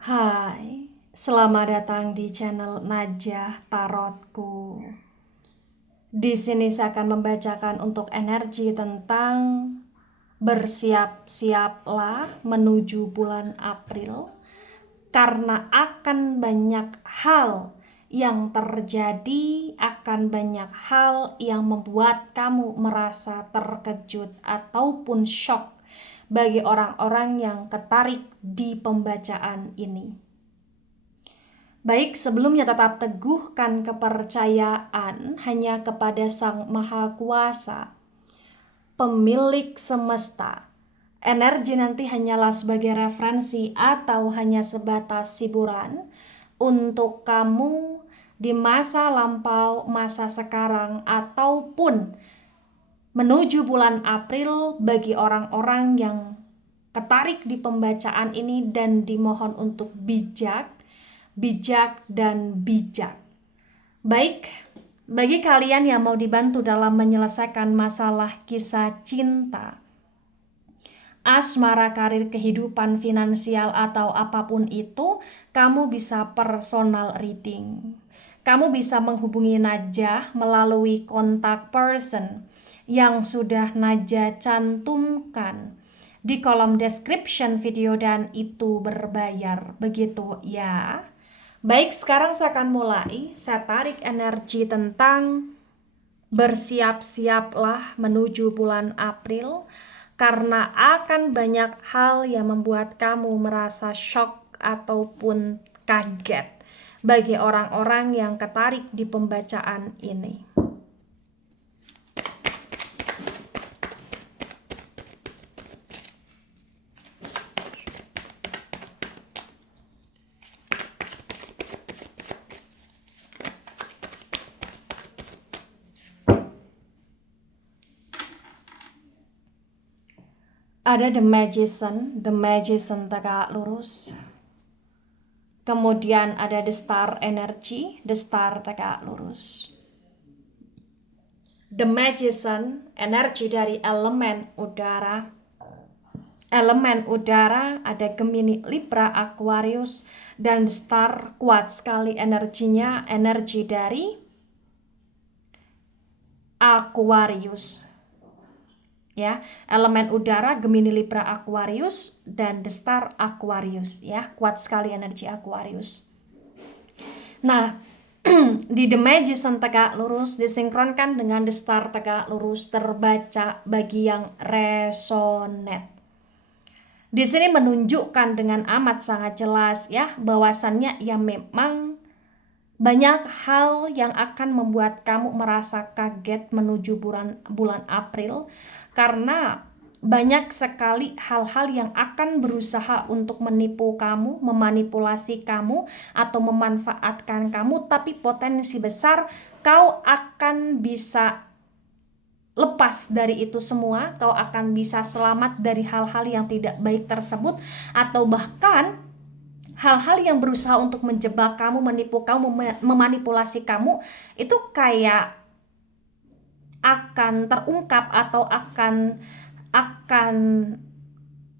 Hai, selamat datang di channel Najah Tarotku. Di sini saya akan membacakan untuk energi tentang bersiap-siaplah menuju bulan April karena akan banyak hal yang terjadi, akan banyak hal yang membuat kamu merasa terkejut ataupun shock bagi orang-orang yang tertarik di pembacaan ini. Baik, sebelumnya tetap teguhkan kepercayaan hanya kepada Sang Maha Kuasa, pemilik semesta. Energi nanti hanyalah sebagai referensi atau hanya sebatas hiburan untuk kamu di masa lampau, masa sekarang, ataupun menuju bulan April bagi orang-orang yang tertarik di pembacaan ini dan dimohon untuk bijak, dan bijak. Baik, bagi kalian yang mau dibantu dalam menyelesaikan masalah kisah cinta, asmara, karir, kehidupan, finansial, atau apapun itu, kamu bisa personal reading. Kamu bisa menghubungi Najah melalui kontak person yang sudah Najah cantumkan di kolom description video dan itu berbayar. Begitu ya. Baik, sekarang saya akan mulai. Saya tarik energi tentang bersiap-siaplah menuju bulan April karena akan banyak hal yang membuat kamu merasa shock ataupun kaget bagi orang-orang yang tertarik di pembacaan ini. Ada The Magician tegak lurus. Kemudian ada The Star Energy, The Star tegak lurus. The Magician, energi dari elemen udara. Elemen udara ada Gemini, Libra, Aquarius, dan The Star kuat sekali energinya, energi dari Aquarius. Ya, elemen udara Gemini, Libra, Aquarius, dan The Star Aquarius, ya, kuat sekali energi Aquarius. Nah, di The Magician tegak lurus disinkronkan dengan The Star tegak lurus terbaca bagi yang resonate. Di sini menunjukkan dengan amat sangat jelas ya bahwasannya ya memang banyak hal yang akan membuat kamu merasa kaget menuju bulan April karena banyak sekali hal-hal yang akan berusaha untuk menipu kamu, memanipulasi kamu, atau memanfaatkan kamu, tapi potensi besar kau akan bisa lepas dari itu semua, kau akan bisa selamat dari hal-hal yang tidak baik tersebut, atau bahkan hal-hal yang berusaha untuk menjebak kamu, menipu kamu, memanipulasi kamu, itu kayak akan terungkap atau akan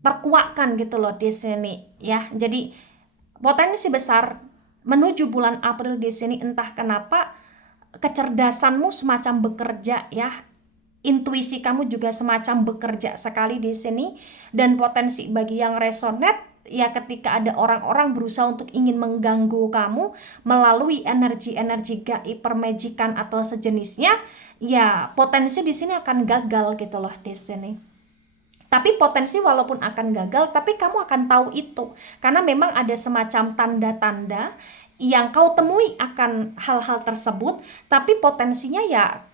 terkuakkan gitu loh di sini ya. Jadi potensi besar menuju bulan April di sini entah kenapa kecerdasanmu semacam bekerja ya. Intuisi kamu juga semacam bekerja sekali di sini, dan potensi bagi yang resonate ya ketika ada orang-orang berusaha untuk ingin mengganggu kamu melalui energi-energi gaib, permajikan atau sejenisnya, ya potensi di sini akan gagal gitu loh di sini. Tapi potensi walaupun akan gagal, tapi kamu akan tahu itu karena memang ada semacam tanda-tanda yang kau temui akan hal-hal tersebut, tapi potensinya ya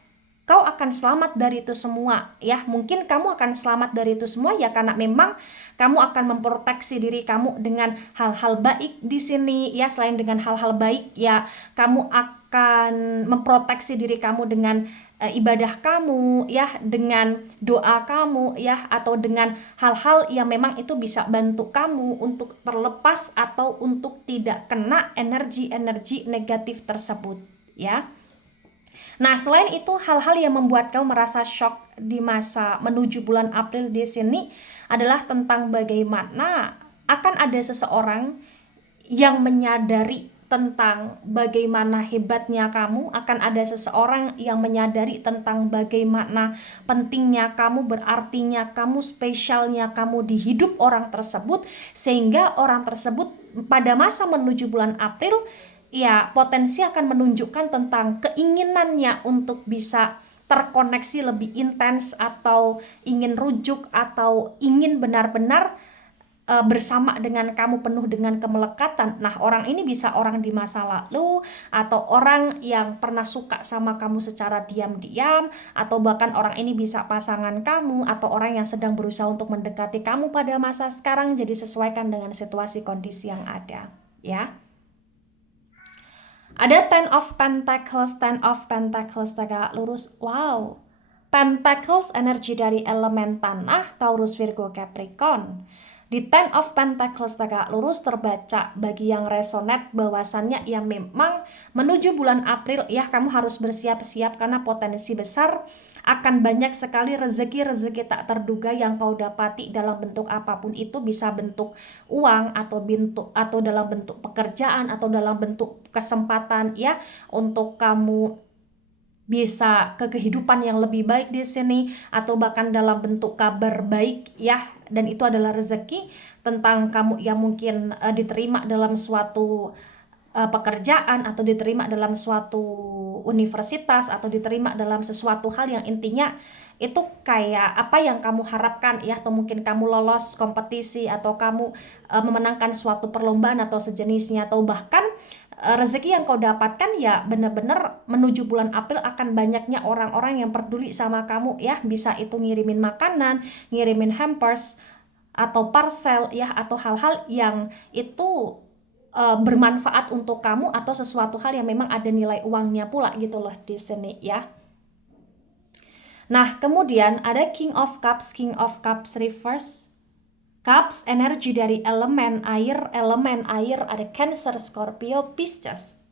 kau akan selamat dari itu semua ya. Mungkin kamu akan selamat dari itu semua ya karena memang kamu akan memproteksi diri kamu dengan hal-hal baik di sini ya. Selain dengan hal-hal baik ya, kamu akan memproteksi diri kamu dengan ibadah kamu ya, dengan doa kamu ya, atau dengan hal-hal yang memang itu bisa bantu kamu untuk terlepas atau untuk tidak kena energi-energi negatif tersebut ya. Nah, selain itu hal-hal yang membuat kamu merasa shock di masa menuju bulan April di sini adalah tentang bagaimana akan ada seseorang yang menyadari tentang bagaimana hebatnya kamu, akan ada seseorang yang menyadari tentang bagaimana pentingnya kamu, berartinya kamu, spesialnya kamu di hidup orang tersebut, sehingga orang tersebut pada masa menuju bulan April ya potensi akan menunjukkan tentang keinginannya untuk bisa terkoneksi lebih intens, atau ingin rujuk, atau ingin benar-benar bersama dengan kamu penuh dengan kemelekatan. Nah, orang ini bisa orang di masa lalu, atau orang yang pernah suka sama kamu secara diam-diam, atau bahkan orang ini bisa pasangan kamu, atau orang yang sedang berusaha untuk mendekati kamu pada masa sekarang. Jadi sesuaikan dengan situasi kondisi yang ada, ya. Ada Ten of Pentacles, Ten of Pentacles tegak lurus. Wow. Pentacles energi dari elemen tanah, Taurus, Virgo, Capricorn. Di Ten of Pentacles tegak lurus terbaca bagi yang resonate bahwasannya ya memang menuju bulan April ya kamu harus bersiap-siap, karena potensi besar akan banyak sekali rezeki-rezeki tak terduga yang kau dapati dalam bentuk apapun itu, bisa bentuk uang atau dalam bentuk pekerjaan atau dalam bentuk kesempatan ya untuk kamu bisa ke kehidupan yang lebih baik di sini, atau bahkan dalam bentuk kabar baik ya, dan itu adalah rezeki tentang kamu yang mungkin diterima dalam suatu pekerjaan, atau diterima dalam suatu universitas, atau diterima dalam sesuatu hal yang intinya itu kayak apa yang kamu harapkan ya, atau mungkin kamu lolos kompetisi, atau kamu memenangkan suatu perlombaan atau sejenisnya, atau bahkan rezeki yang kau dapatkan ya benar-benar menuju bulan April akan banyaknya orang-orang yang peduli sama kamu ya, bisa itu ngirimin makanan, ngirimin hampers atau parcel ya, atau hal-hal yang itu bermanfaat untuk kamu, atau sesuatu hal yang memang ada nilai uangnya pula gitu loh di sini ya. Nah, kemudian ada King of Cups, King of Cups reverse. Cups energi dari elemen air ada Cancer, Scorpio, Pisces.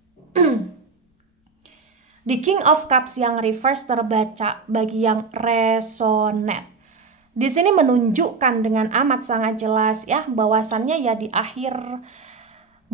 Di King of Cups yang reverse terbaca bagi yang resonate. Di sini menunjukkan dengan amat sangat jelas ya bahwasannya ya di akhir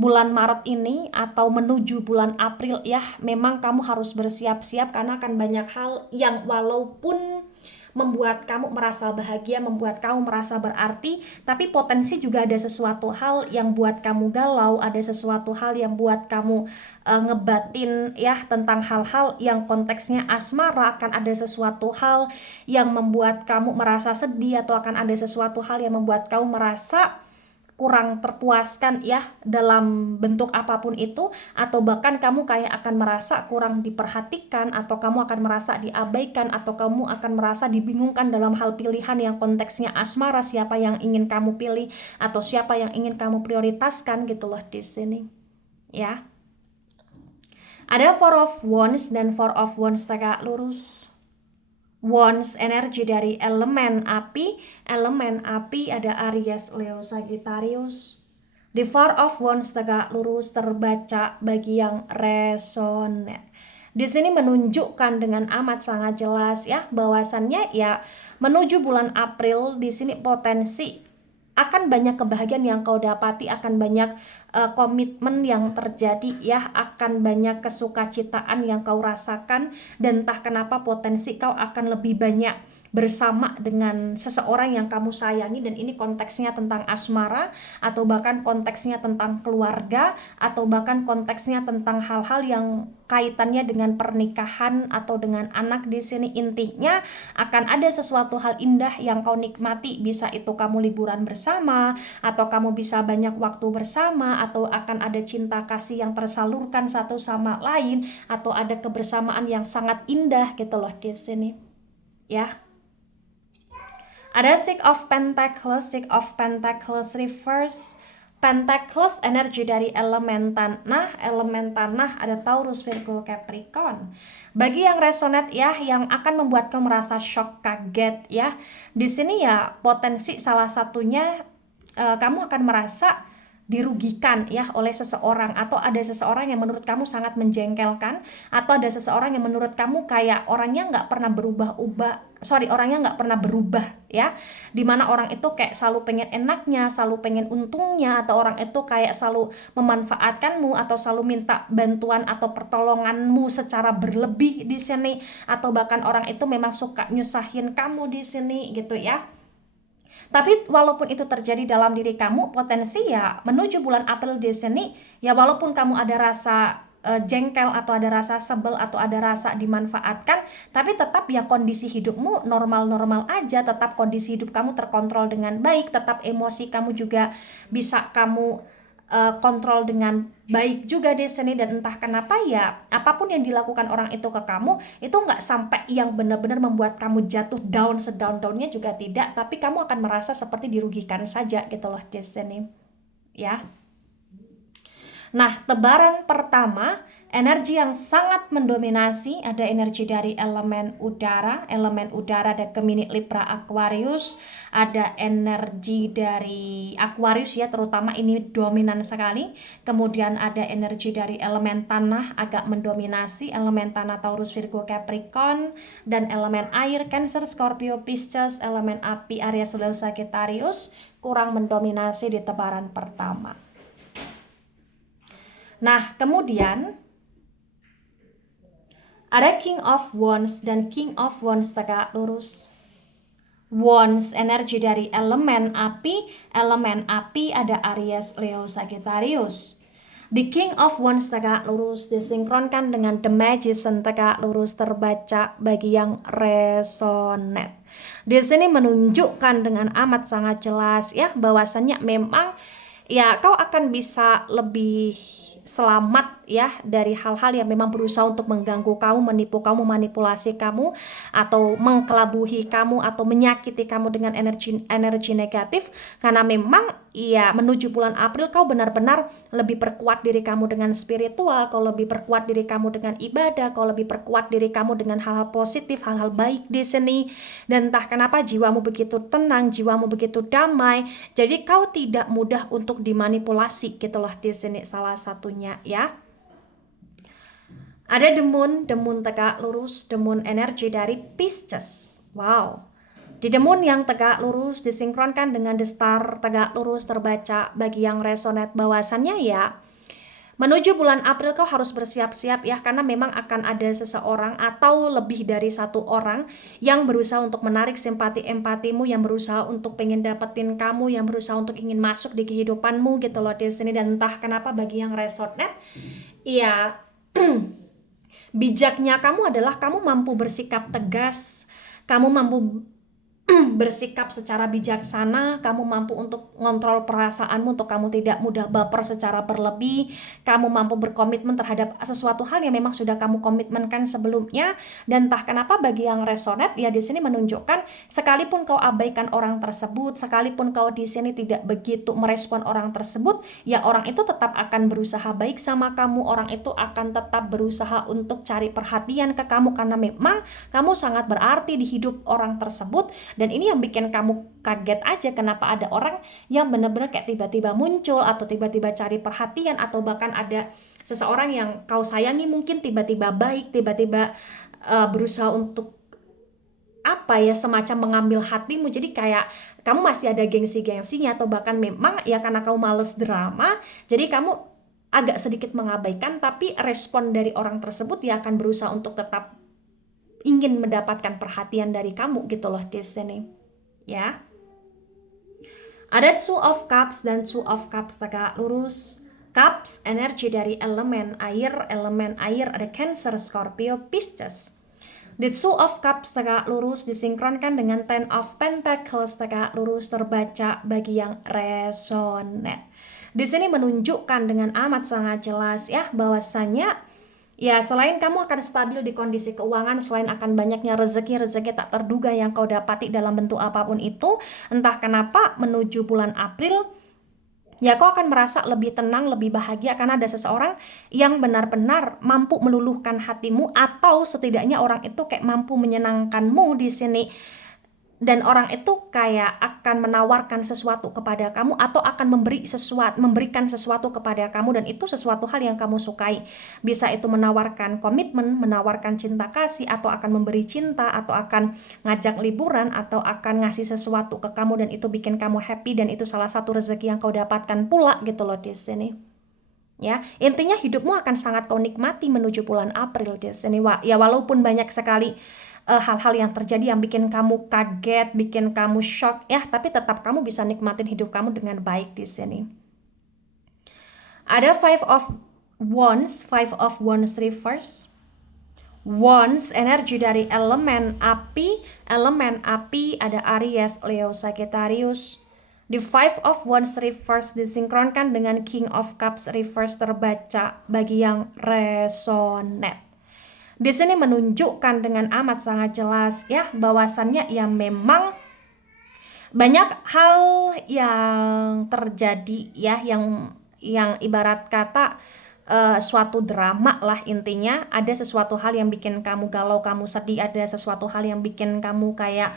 bulan Maret ini atau menuju bulan April ya memang kamu harus bersiap-siap, karena akan banyak hal yang walaupun membuat kamu merasa bahagia, membuat kamu merasa berarti, tapi potensi juga ada sesuatu hal yang buat kamu galau, ada sesuatu hal yang buat kamu ngebatin ya tentang hal-hal yang konteksnya asmara, akan ada sesuatu hal yang membuat kamu merasa sedih, atau akan ada sesuatu hal yang membuat kamu merasa kurang terpuaskan ya dalam bentuk apapun itu, atau bahkan kamu kayak akan merasa kurang diperhatikan, atau kamu akan merasa diabaikan, atau kamu akan merasa dibingungkan dalam hal pilihan yang konteksnya asmara, siapa yang ingin kamu pilih atau siapa yang ingin kamu prioritaskan gitu loh di sini ya. Ada Four of Wands dan Four of Wands tegak lurus. Wands energi dari elemen api ada Aries, Leo, Sagittarius. Di Four of Wands tegak lurus terbaca bagi yang resonate. Di sini menunjukkan dengan amat sangat jelas ya bahwasannya ya menuju bulan April di sini potensi akan banyak kebahagiaan yang kau dapati, akan banyak komitmen yang terjadi ya, akan banyak kesukacitaan yang kau rasakan, dan entah kenapa potensi kau akan lebih banyak bersama dengan seseorang yang kamu sayangi, dan ini konteksnya tentang asmara, atau bahkan konteksnya tentang keluarga, atau bahkan konteksnya tentang hal-hal yang kaitannya dengan pernikahan atau dengan anak. Di sini intinya akan ada sesuatu hal indah yang kau nikmati, bisa itu kamu liburan bersama, atau kamu bisa banyak waktu bersama, atau akan ada cinta kasih yang tersalurkan satu sama lain, atau ada kebersamaan yang sangat indah gitu loh di sini ya. Ada Six of Pentacles reverse. Pentacles energi dari elemen tanah ada Taurus, Virgo, Capricorn. Bagi yang resonate ya, yang akan membuat kamu merasa shock, kaget ya. Di sini ya potensi salah satunya kamu akan merasa dirugikan ya oleh seseorang, atau ada seseorang yang menurut kamu sangat menjengkelkan, atau ada seseorang yang menurut kamu kayak orangnya nggak pernah berubah-ubah, orangnya nggak pernah berubah ya, dimana orang itu kayak selalu pengen enaknya, selalu pengen untungnya, atau orang itu kayak selalu memanfaatkanmu atau selalu minta bantuan atau pertolonganmu secara berlebih di sini, atau bahkan orang itu memang suka nyusahin kamu di sini gitu ya. Tapi walaupun itu terjadi dalam diri kamu, potensi ya menuju bulan April di sini, ya walaupun kamu ada rasa jengkel atau ada rasa sebel atau ada rasa dimanfaatkan, tapi tetap ya kondisi hidupmu normal-normal aja, tetap kondisi hidup kamu terkontrol dengan baik, tetap emosi kamu juga bisa kamu kontrol dengan baik juga di sini. Dan entah kenapa ya apapun yang dilakukan orang itu ke kamu itu nggak sampai yang benar-benar membuat kamu jatuh down, sedown-downnya juga tidak, tapi kamu akan merasa seperti dirugikan saja gitu loh di sini ya. Nah, tebaran pertama, energi yang sangat mendominasi, ada energi dari elemen udara. Elemen udara ada Gemini, Libra, Aquarius. Ada energi dari Aquarius ya, terutama ini dominan sekali. Kemudian ada energi dari elemen tanah, agak mendominasi. Elemen tanah Taurus, Virgo, Capricorn. Dan elemen air Cancer, Scorpio, Pisces. Elemen api Aries, Leo, Sagittarius kurang mendominasi di tebaran pertama. Nah, kemudian ada King of Wands dan King of Wands tegak lurus. Wands energi dari elemen api ada Aries, Leo, Sagittarius. The King of Wands tegak lurus disinkronkan dengan The Magician tegak lurus terbaca bagi yang resonate. Di sini menunjukkan dengan amat sangat jelas ya bahwasannya memang ya kau akan bisa lebih selamat ya dari hal-hal yang memang berusaha untuk mengganggu kamu, menipu kamu, manipulasi kamu, atau mengkelabuhi kamu atau menyakiti kamu dengan energi negatif. Karena memang ya menuju bulan April kau benar-benar lebih perkuat diri kamu dengan spiritual, kau lebih perkuat diri kamu dengan ibadah, kau lebih perkuat diri kamu dengan hal-hal positif, hal-hal baik di sini. Dan entah kenapa jiwamu begitu tenang, jiwamu begitu damai. Jadi kau tidak mudah untuk dimanipulasi gitu loh di sini salah satunya ya. Ada the moon tegak lurus, the moon energi dari Pisces. Wow. Di the moon yang tegak lurus disinkronkan dengan the star tegak lurus terbaca bagi yang resonate bahwasannya ya menuju bulan April kau harus bersiap-siap ya, karena memang akan ada seseorang atau lebih dari satu orang yang berusaha untuk menarik simpati empatimu, yang berusaha untuk pengen dapetin kamu, yang berusaha untuk ingin masuk di kehidupanmu gitu loh di sini. Dan entah kenapa bagi yang resonate ya bijaknya kamu adalah kamu mampu bersikap tegas, kamu mampu bersikap secara bijaksana, kamu mampu untuk ngontrol perasaanmu untuk kamu tidak mudah baper secara berlebih, kamu mampu berkomitmen terhadap sesuatu hal yang memang sudah kamu komitmenkan sebelumnya. Dan entah kenapa bagi yang resonate ya di sini menunjukkan sekalipun kau abaikan orang tersebut, sekalipun kau di sini tidak begitu merespon orang tersebut, ya orang itu tetap akan berusaha baik sama kamu, orang itu akan tetap berusaha untuk cari perhatian ke kamu karena memang kamu sangat berarti di hidup orang tersebut. Dan ini yang bikin kamu kaget aja kenapa ada orang yang benar-benar kayak tiba-tiba muncul atau tiba-tiba cari perhatian, atau bahkan ada seseorang yang kau sayangi mungkin tiba-tiba baik, tiba-tiba berusaha untuk apa ya semacam mengambil hatimu. Jadi kayak kamu masih ada gengsi-gengsinya, atau bahkan memang ya karena kamu males drama jadi kamu agak sedikit mengabaikan, tapi respon dari orang tersebut ya akan berusaha untuk tetap ingin mendapatkan perhatian dari kamu gitu loh di sini ya. Ada Two of Cups dan Two of Cups tegak lurus. Cups energi dari elemen air ada Cancer, Scorpio, Pisces. The Two of Cups tegak lurus disinkronkan dengan Ten of Pentacles tegak lurus terbaca bagi yang resonate. Di sini menunjukkan dengan amat sangat jelas ya bahwasanya ya selain kamu akan stabil di kondisi keuangan, selain akan banyaknya rezeki tak terduga yang kau dapati dalam bentuk apapun itu, entah kenapa menuju bulan April ya kau akan merasa lebih tenang, lebih bahagia karena ada seseorang yang benar-benar mampu meluluhkan hatimu, atau setidaknya orang itu kayak mampu menyenangkanmu di sini. dan orang itu kayak akan menawarkan sesuatu kepada kamu atau akan memberikan sesuatu kepada kamu, dan itu sesuatu hal yang kamu sukai. Bisa itu menawarkan komitmen, menawarkan cinta kasih, atau akan memberi cinta, atau akan ngajak liburan, atau akan ngasih sesuatu ke kamu dan itu bikin kamu happy, dan itu salah satu rezeki yang kau dapatkan pula gitu loh di sini. Ya, intinya hidupmu akan sangat kau nikmati menuju bulan April di sini. Ya walaupun banyak sekali hal-hal yang terjadi yang bikin kamu kaget, bikin kamu shock ya, tapi tetap kamu bisa nikmatin hidup kamu dengan baik di sini. Ada Five of Wands reverse. Wands energi dari elemen api. Elemen api ada Aries, Leo, Sagittarius. The Five of Wands reverse disinkronkan dengan King of Cups reverse terbaca bagi yang resonate. Di sini menunjukkan dengan amat sangat jelas ya bahwasannya ya memang banyak hal yang terjadi ya yang ibarat kata suatu drama lah intinya. Ada sesuatu hal yang bikin kamu galau, kamu sedih, ada sesuatu hal yang bikin kamu kayak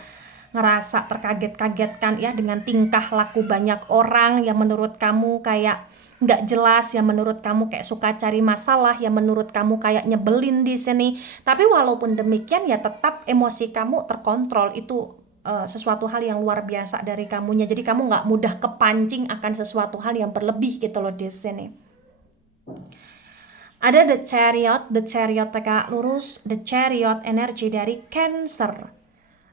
ngerasa terkaget-kagetkan ya dengan tingkah laku banyak orang yang menurut kamu kayak nggak jelas, yang menurut kamu kayak suka cari masalah, yang menurut kamu kayak nyebelin di sini. Tapi walaupun demikian ya tetap emosi kamu terkontrol. Itu sesuatu hal yang luar biasa dari kamunya. Jadi kamu nggak mudah kepancing akan sesuatu hal yang berlebih gitu loh di sini. Ada the chariot tegak lurus, the chariot energi dari Cancer.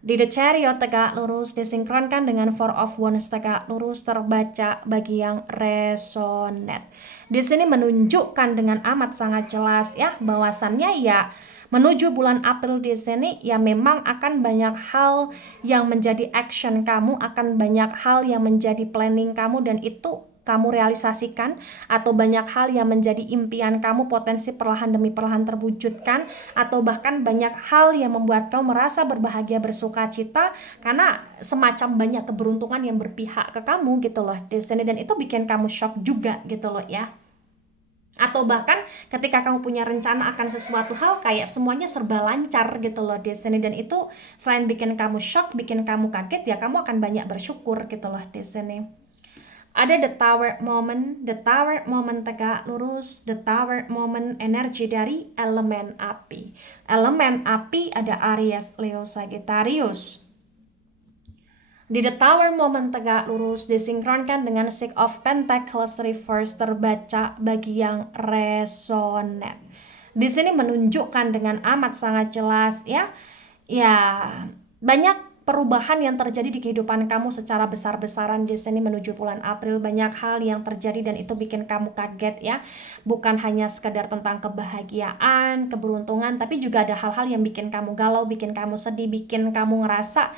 Di The Chariot tegak lurus disinkronkan dengan Four of Wands tegak lurus terbaca bagi yang resonate. Di sini menunjukkan dengan amat sangat jelas ya bahwasannya ya menuju bulan April di sini ya memang akan banyak hal yang menjadi action kamu, akan banyak hal yang menjadi planning kamu dan itu kamu realisasikan, atau banyak hal yang menjadi impian kamu potensi perlahan demi perlahan terwujudkan, atau bahkan banyak hal yang membuat kamu merasa berbahagia bersuka cita karena semacam banyak keberuntungan yang berpihak ke kamu gitu loh di sini, dan itu bikin kamu shock juga gitu loh ya. Atau bahkan ketika kamu punya rencana akan sesuatu hal kayak semuanya serba lancar gitu loh di sini, dan itu selain bikin kamu shock, bikin kamu kaget ya kamu akan banyak bersyukur gitu loh di sini. Ada the tower moment tegak lurus, the tower moment energi dari elemen api. Elemen api ada Aries, Leo, Sagittarius. Di the tower moment tegak lurus disinkronkan dengan Six of Pentacles reverse terbaca bagi yang resonate. Di sini menunjukkan dengan amat sangat jelas ya banyak perubahan yang terjadi di kehidupan kamu secara besar-besaran di sini menuju bulan April. Banyak hal yang terjadi dan itu bikin kamu kaget ya. Bukan hanya sekedar tentang kebahagiaan, keberuntungan, tapi juga ada hal-hal yang bikin kamu galau, bikin kamu sedih, bikin kamu ngerasa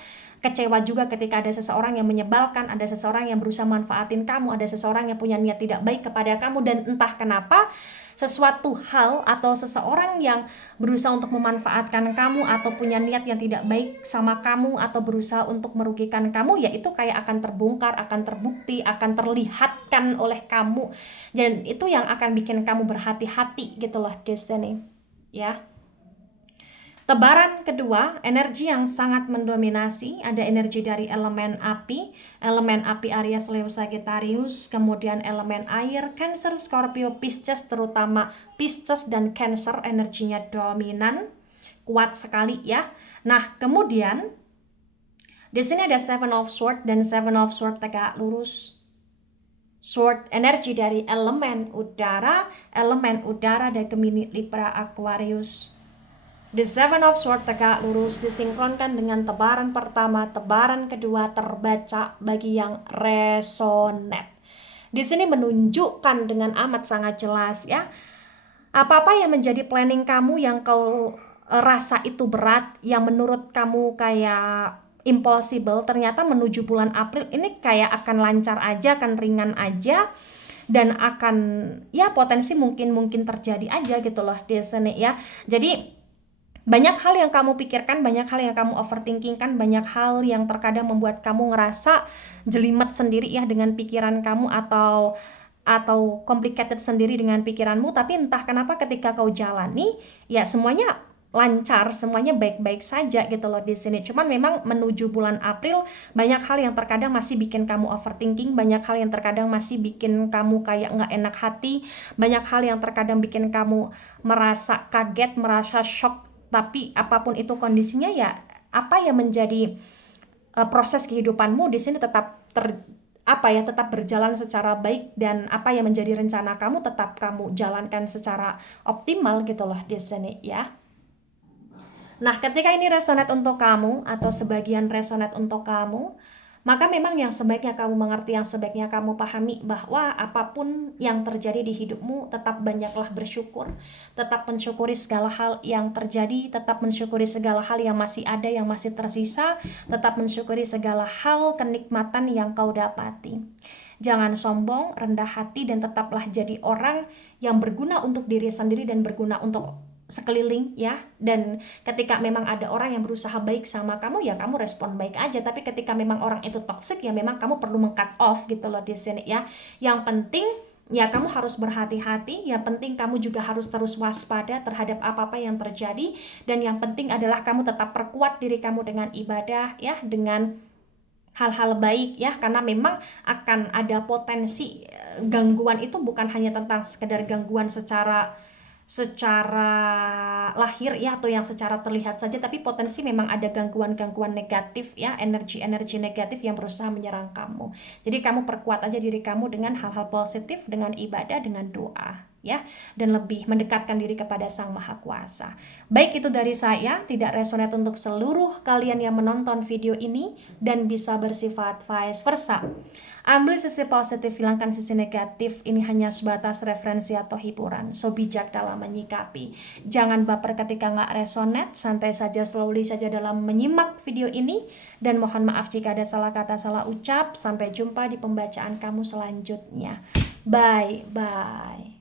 kecewa juga ketika ada seseorang yang menyebalkan, ada seseorang yang berusaha manfaatin kamu, ada seseorang yang punya niat tidak baik kepada kamu, dan entah kenapa sesuatu hal atau seseorang yang berusaha untuk memanfaatkan kamu atau punya niat yang tidak baik sama kamu atau berusaha untuk merugikan kamu ya itu kayak akan terbongkar, akan terbukti, akan terlihatkan oleh kamu, dan itu yang akan bikin kamu berhati-hati gitu loh di sini ya. Tebaran kedua, energi yang sangat mendominasi, ada energi dari elemen api Aries, Leo, Sagittarius, kemudian elemen air, Cancer, Scorpio, Pisces, terutama Pisces dan Cancer energinya dominan, kuat sekali ya. Nah, kemudian di sini ada Seven of Swords dan Seven of Swords tegak lurus. Sword energi dari elemen udara dari Gemini, Libra, Aquarius. The Seven of Swords tegak lurus disinkronkan dengan tebaran pertama, tebaran kedua terbaca bagi yang resonate. Di sini menunjukkan dengan amat sangat jelas ya. Apa-apa yang menjadi planning kamu yang kau rasa itu berat, yang menurut kamu kayak impossible, ternyata menuju bulan April ini kayak akan lancar aja, akan ringan aja, dan akan ya potensi mungkin terjadi aja gitu loh di sini ya. Jadi banyak hal yang kamu pikirkan, banyak hal yang kamu overthinkingkan, banyak hal yang terkadang membuat kamu ngerasa jelimet sendiri ya dengan pikiran kamu atau complicated sendiri dengan pikiranmu, tapi entah kenapa ketika kau jalani ya semuanya lancar, semuanya baik-baik saja gitu loh di sini. Cuman memang menuju bulan April banyak hal yang terkadang masih bikin kamu overthinking, banyak hal yang terkadang masih bikin kamu kayak nggak enak hati, banyak hal yang terkadang bikin kamu merasa kaget, merasa shock. Tapi apapun itu kondisinya ya, apa yang menjadi proses kehidupanmu di sini tetap tetap berjalan secara baik, dan apa yang menjadi rencana kamu tetap kamu jalankan secara optimal gitu loh di sini ya. Nah, ketika ini resonate untuk kamu atau sebagian resonate untuk kamu, maka memang yang sebaiknya kamu mengerti, yang sebaiknya kamu pahami bahwa apapun yang terjadi di hidupmu, tetap banyaklah bersyukur, tetap mensyukuri segala hal yang terjadi, tetap mensyukuri segala hal yang masih ada, yang masih tersisa, tetap mensyukuri segala hal kenikmatan yang kau dapati. Jangan sombong, rendah hati, dan tetaplah jadi orang yang berguna untuk diri sendiri dan berguna untuk sekeliling ya. Dan ketika memang ada orang yang berusaha baik sama kamu, ya kamu respon baik aja. Tapi ketika memang orang itu toxic, ya memang kamu perlu meng-cut off gitu loh di sini ya. Yang penting ya kamu harus berhati-hati, yang penting kamu juga harus terus waspada terhadap apa-apa yang terjadi, dan yang penting adalah kamu tetap perkuat diri kamu dengan ibadah ya, dengan hal-hal baik ya, karena memang akan ada potensi gangguan itu bukan hanya tentang sekedar gangguan secara secara lahir ya, atau yang secara terlihat saja, tapi potensi memang ada gangguan-gangguan negatif ya, energi-energi negatif yang berusaha menyerang kamu. Jadi kamu perkuat aja diri kamu dengan hal-hal positif, dengan ibadah, dengan doa ya, dan lebih mendekatkan diri kepada Sang Maha Kuasa. Baik, itu dari saya, tidak resonate untuk seluruh kalian yang menonton video ini, dan bisa bersifat vice versa. Ambil sisi positif, hilangkan sisi negatif. Ini hanya sebatas referensi atau hiburan. So bijak dalam menyikapi. Jangan baper ketika nggak resonate. Santai saja, slowly saja dalam menyimak video ini. Dan mohon maaf jika ada salah kata, salah ucap. Sampai jumpa di pembacaan kamu selanjutnya. Bye-bye.